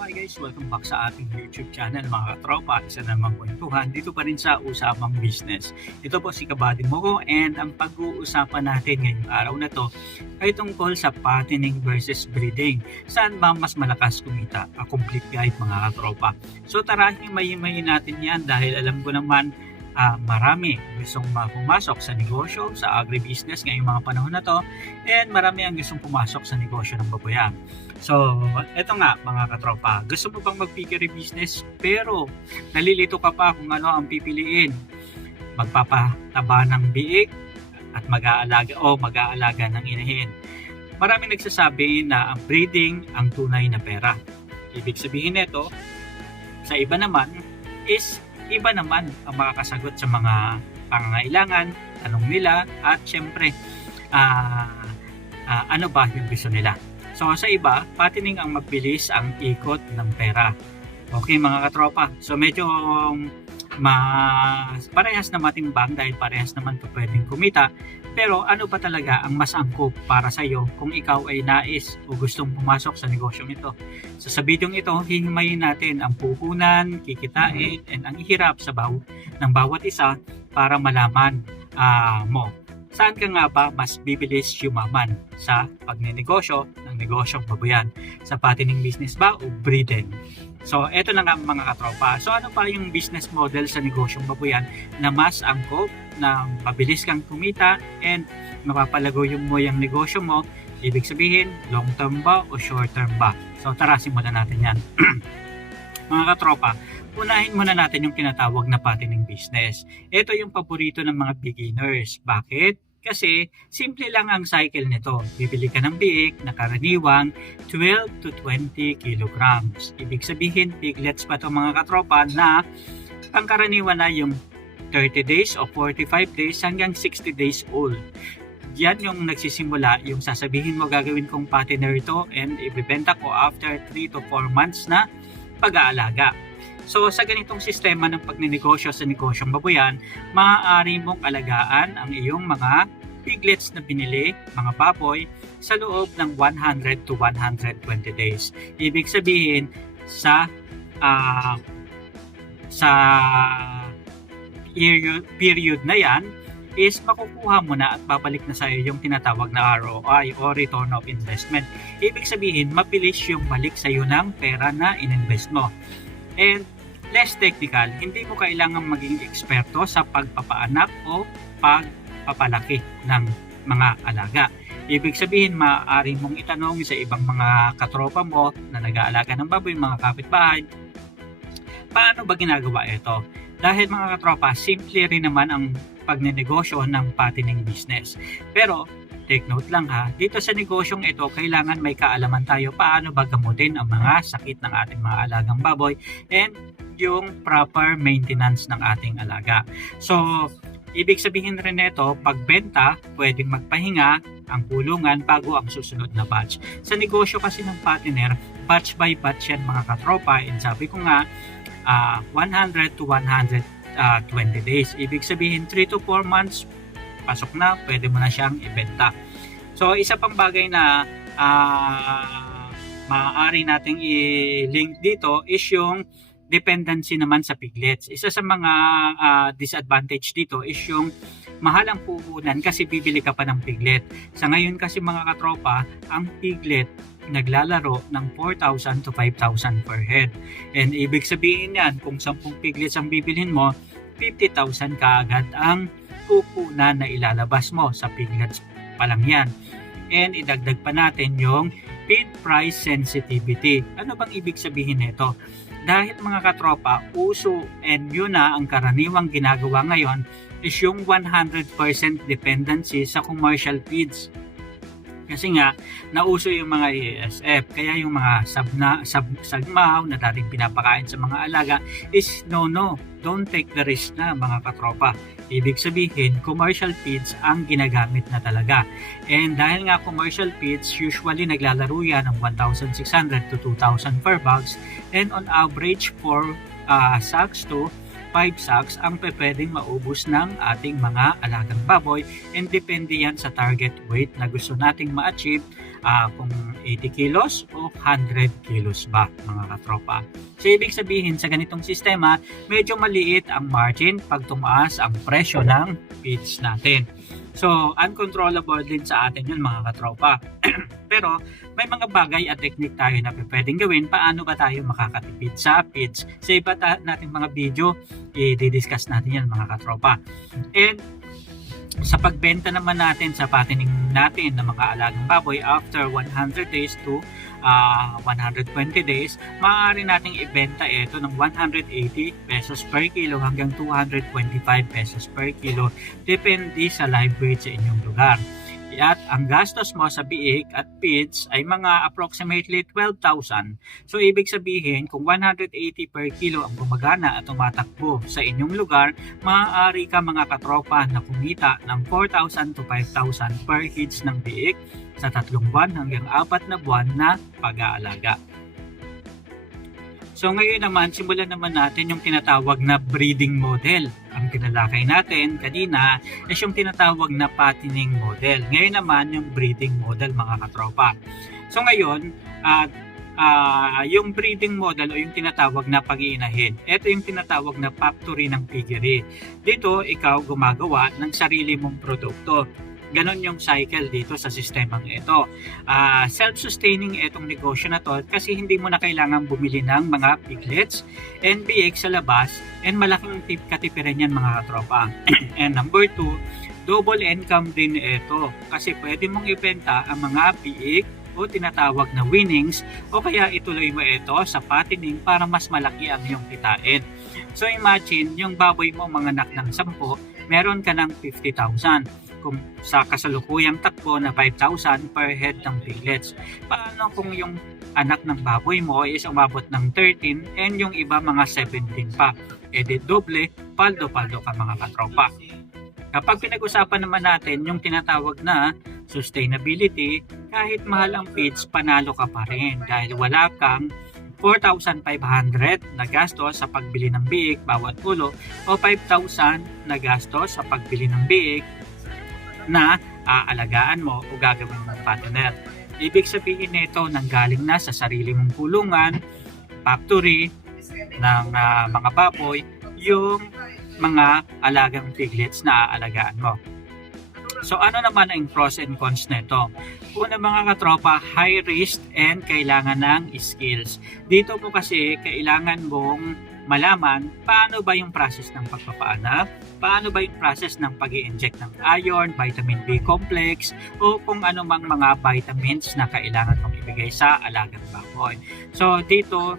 Hi guys, welcome back sa ating YouTube channel mga katropa. Isa na namang kwentuhan dito pa rin sa Usapang Business. Ito po si Kabady Moko and ang pag-uusapan natin ngayong araw na to ay tungkol sa fattening versus breeding. Saan ba mas malakas kumita? A complete guide mga katropa. So tara, himay-himayin natin yan dahil alam ko naman marami gustong pumasok sa negosyo, sa agribusiness ngayong mga panahon na to, and marami ang gustong pumasok sa negosyo ng baboyan. So, eto nga mga katropa, gusto mo bang mag-piggery business pero nalilito ka pa kung ano ang pipiliin? Magpapataba ng biik at mag-aalaga ng inahin. Maraming nagsasabi na ang breeding ang tunay na pera. Ibig sabihin nito, sa iba naman ang makakasagot sa mga pangangailangan, tanong nila, at syempre, ano ba yung gusto nila. So sa iba, fattening ang mabilis ang ikot ng pera. Okay mga katropa, so medyo parehas na matimbang dahil parehas naman ito pwedeng kumita. Pero ano ba talaga ang mas angkop para sa iyo kung ikaw ay nais o gustong pumasok sa negosyong ito? So sa bidyong ito, hihimayin natin ang puhunan, kikitain, and ang ihirap sa ng bawat isa para malaman mo. Saan ka nga ba mas bibilis yumaman sa pagnenegosyo ng negosyong baboyan? Sa fattening business ba o breeding? So, eto na nga mga katropa. So, ano pa yung business model sa negosyong baboyan na mas angkop, na mabilis kang kumita, and mapapalago mo yung negosyo mo? Ibig sabihin, long term ba o short term ba? So, tara, simulan natin yan. Mga katropa, unahin muna natin yung tinatawag na fattening business. Ito yung paborito ng mga beginners. Bakit? Kasi simple lang ang cycle nito. Bibili ka ng biik na karaniwang 12 to 20 kilograms. Ibig sabihin, piglets pa ito mga katropa na pangkaraniwan na yung 30 days o 45 days hanggang 60 days old. Yan yung nagsisimula, yung sasabihin mo gagawin kong fattener ito and ibibenta ko after 3 to 4 months na pag-aalaga. So sa ganitong sistema ng pagnenegosyo sa negosyong baboyan, maaari mong alagaan ang iyong mga piglets na binili, mga baboy, sa loob ng 100 to 120 days. Ibig sabihin, sa period na yan, is makukuha mo na at babalik na sa iyo yung tinatawag na ROI o Return of Investment. Ibig sabihin, mabilis yung balik sa iyo ng pera na ininvest mo. And less technical, hindi mo kailangan maging eksperto sa pagpapaanak o pagpapalaki ng mga alaga. Ibig sabihin, maaari mong itanong sa ibang mga katropa mo na nag-aalaga ng baboy, mga kapitbahay, paano ba ginagawa ito? Dahil mga katropa, simple rin naman ang pagnenegosyo ng fattening business. Pero, take note lang ha, dito sa negosyong ito, kailangan may kaalaman tayo paano ba gamutin ang mga sakit ng ating mga alagang baboy and yung proper maintenance ng ating alaga. So, ibig sabihin rin nito, pagbenta, pwedeng magpahinga ang kulungan bago ang susunod na batch. Sa negosyo kasi ng fattener, batch by batch yan mga katropa, and sabi ko nga, 100 to 120 days. Ibig sabihin, 3 to 4 months, pasok na, pwede mo na siyang ibenta. So, isa pang bagay na maaari nating i-link dito is yung dependency naman sa piglets. Isa sa mga disadvantage dito is yung mahal ang puhunan kasi bibili ka pa ng piglet. Sa ngayon kasi mga katropa, ang piglet naglalaro ng 4,000 to 5,000 per head. And ibig sabihin yan, kung 10 piglets ang bibilhin mo, 50,000 kaagad ang puhunan na ilalabas mo sa piglets pa lang yan. And idagdag pa natin yung feed price sensitivity. Ano bang ibig sabihin nito? Dahil mga katropa, uso and yun na ang karaniwang ginagawa ngayon is yung 100% dependency sa commercial feeds. Kasi nga, nauso yung mga ASF. Kaya yung mga sagmaw na dating pinapakain sa mga alaga is no, don't take the risk na mga katropa. Ibig sabihin, commercial feeds ang ginagamit na talaga. And dahil nga commercial feeds, usually naglalaro yan ng 1,600 to 2,000 per bags. And on average, 4 sacks to 5 sacks ang pwedeng maubos ng ating mga alagang baboy, and depende yan sa target weight na gusto nating ma-achieve. Kung 80 kilos o 100 kilos ba mga katropa. So ibig sabihin sa ganitong sistema, medyo maliit ang margin pag tumaas ang presyo ng feeds natin. So uncontrollable din sa atin yun mga katropa. Pero may mga bagay at technique tayo na pwedeng gawin paano ba tayo makakatipid sa feeds. Sa iba nating mga video, i-discuss natin yan mga katropa. And sa pagbenta naman natin sa patining natin ng mga alagang baboy after 100 days to 120 days, maaari nating ibenta ito ng 180 pesos per kilo hanggang 225 pesos per kilo depende sa live weight sa inyong lugar. At ang gastos mo sa biik at feeds ay mga approximately 12,000. So ibig sabihin kung 180 per kilo ang gumagana at tumatakbo sa inyong lugar, maaari ka mga katropa na kumita ng 4,000 to 5,000 per feeds ng biik sa 3 buwan hanggang 4 na buwan na pag-aalaga. So ngayon naman, simulan naman natin yung tinatawag na breeding model. Ang tinalakay natin kanina is yung tinatawag na fattening model. Ngayon naman yung breeding model mga katropa. So ngayon, yung breeding model o yung tinatawag na pag-iinahin. Ito yung tinatawag na factory ng piggery. Dito, ikaw gumagawa ng sarili mong produkto. Ganon yung cycle dito sa sistemang ito. Self-sustaining itong negosyo na to kasi hindi mo na kailangan bumili ng mga piglets and biik sa labas and malaking katipiran yan mga katropa. And number 2, double income din ito kasi pwede mong ibenta ang mga biik o tinatawag na winnings o kaya ituloy mo ito sa fattening para mas malaki ang iyong kitain. So imagine yung baboy mo manganak ng 10, meron ka ng 50,000. Kung sa kasalukuyang takbo na 5,000 per head ng piglets. Paano kung yung anak ng baboy mo is umabot ng 13 and yung iba mga 17 pa? E di doble, paldo-paldo ka mga katropa. Kapag pinag-usapan naman natin yung tinatawag na sustainability, kahit mahal ang feeds, panalo ka pa rin dahil wala kang 4,500 na gastos sa pagbili ng biik bawat ulo o 5,000 na gastos sa pagbili ng biik na aalagaan mo o gagawin mong fattener. Ibig sabihin nito nanggaling na sa sarili mong kulungan, factory ng mga baboy, yung mga alagang piglets na aalagaan mo. So ano naman ang pros and cons nito? Una mga katropa, high risk and kailangan ng skills. Dito po kasi kailangan mong malaman paano ba yung process ng pagpapaanak, paano ba yung process ng pag-i-inject ng iron, vitamin B complex, o kung ano mang mga vitamins na kailangan mong ibigay sa alagang baboy. So dito,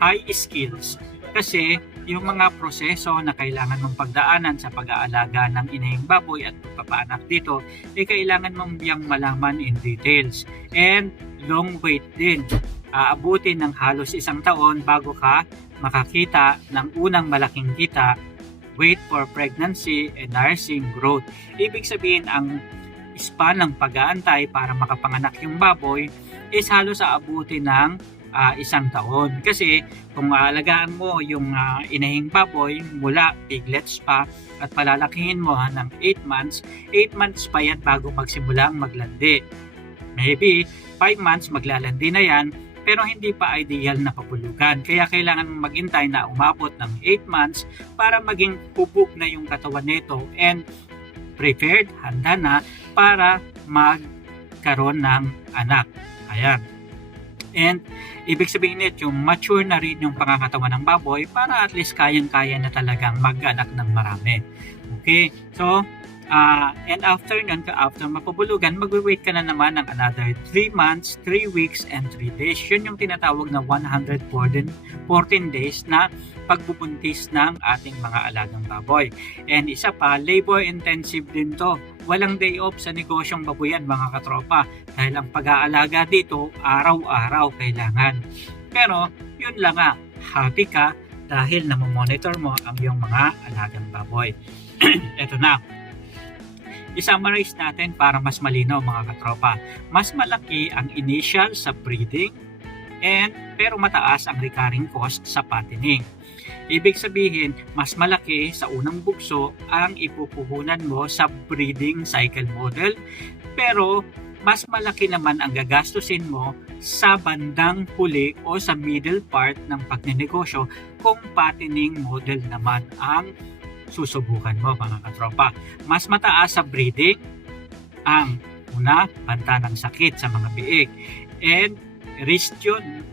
high skills kasi yung mga proseso na kailangan mong pagdaanan sa pag-aalaga ng inahing baboy at pagpapaanak dito, kailangan mong biyang malaman in details. And long wait din. Aabutin ng halos 1 taon bago ka makakita ng unang malaking kita, wait for pregnancy and nursing growth. Ibig sabihin ang span ng pag-aantay para makapanganak yung baboy is halos aabutin ng 1 taon. Kasi kung aalagaan mo yung inahing baboy mula piglets pa at palalakihin mo ng 8 months, 8 months pa yan bago magsimula ang maglandi. Maybe 5 months maglalandi na yan, pero hindi pa ideal na papulugan. Kaya kailangan maghintay na umabot ng 8 months para maging hubog na yung katawan nito and prepared, handa na para magkaroon ng anak. Ayan. And ibig sabihin nito, yung mature na rin yung pangangatawan ng baboy para at least kayang-kaya na talagang mag-anak ng marami. Okay? So, and after nun, after mapabulugan, mag-wait ka na naman ng another 3 months, 3 weeks, and 3 days. Yun yung tinatawag na 114 days na pagbubuntis ng ating mga alagang baboy. And isa pa, labor intensive din to. Walang day off sa negosyong baboyan mga katropa dahil ang pag-aalaga dito, araw-araw kailangan. Pero, yun lang nga, happy ka dahil namomonitor mo ang iyong mga alagang baboy. Ito na. I-summarize natin para mas malinaw mga katropa. Mas malaki ang initial sa breeding pero mataas ang recurring cost sa fattening. Ibig sabihin, mas malaki sa unang bugso ang ipupuhunan mo sa breeding cycle model pero mas malaki naman ang gagastusin mo sa bandang huli o sa middle part ng pagnenegosyo kung patining model naman ang susubukan mo mga katropa. Mas mataas sa breeding ang una, banta ng sakit sa mga biik, and risk yun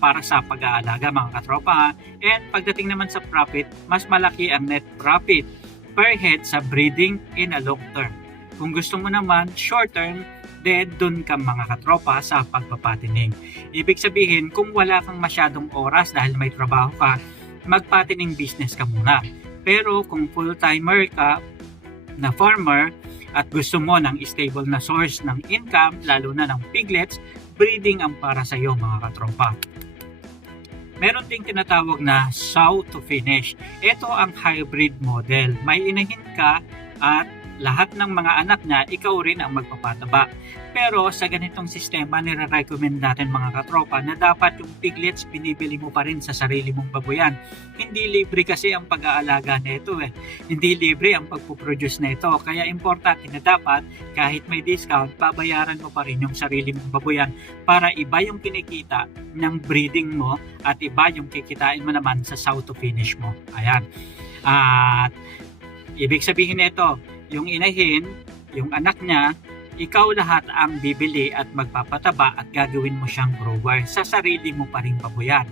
para sa pag-aalaga mga katropa. And pagdating naman sa profit, mas malaki ang net profit per head sa breeding in a long term. Kung gusto mo naman short term, then dun ka mga katropa sa pagpapatining. Ibig sabihin, kung wala kang masyadong oras dahil may trabaho ka, magpatining business ka muna. Pero kung full-timer ka na farmer at gusto mo ng stable na source ng income, lalo na ng piglets, breeding ang para sa iyo mga katropa. Meron ding tinatawag na sow to finish. Ito ang hybrid model. May inahin ka at lahat ng mga anak niya, ikaw rin ang magpapataba. Pero sa ganitong sistema, nire-recommend natin mga katropa na dapat yung piglets binibili mo pa rin sa sarili mong babuyan. Hindi libre kasi ang pag-aalaga nito Hindi libre ang pagpuproduce nito. Kaya importante na dapat kahit may discount, babayaran mo pa rin yung sarili mong babuyan para iba yung kinikita ng breeding mo at iba yung kikitain mo naman sa sow to finish mo. Ayan. At ibig sabihin nito, yung inahin, yung anak niya, ikaw lahat ang bibili at magpapataba at gagawin mo siyang grower sa sarili mo pa rin babuyan.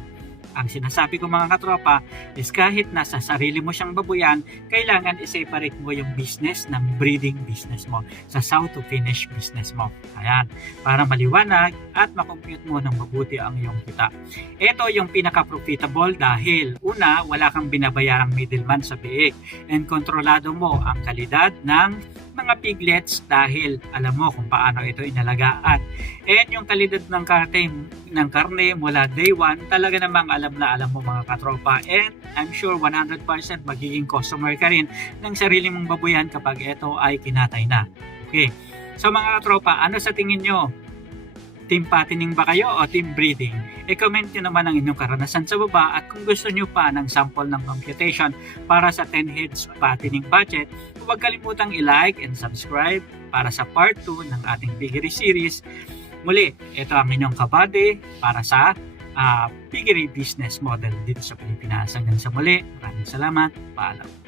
Ang sinasabi ko mga katropa is kahit nasa sarili mo siyang babuyan, kailangan i-separate mo yung business ng breeding business mo sa sow to finish business mo. Ayan, para maliwanag at makompute mo ng mabuti ang iyong kita. Ito yung pinaka-profitable dahil una, wala kang binabayarang middleman sa biik and kontrolado mo ang kalidad ng mga piglets dahil alam mo kung paano ito inalagaan. And yung kalidad ng karne mula day 1, talaga namang alam na alam mo mga katropa. And I'm sure 100% magiging customer ka rin ng sarili mong babuyan kapag ito ay kinatay na. Okay. So mga katropa, ano sa tingin nyo? Team patining ba kayo o team breeding? I-comment nyo naman ang inyong karanasan sa baba at kung gusto nyo pa ng sample ng computation para sa 10 heads patining budget, huwag kalimutang i-like and subscribe para sa part 2 ng ating piggery series. Muli, ito ang inyong kabady para sa piggery business model dito sa Pilipinas. Hanggang sa muli, maraming salamat. Paalam.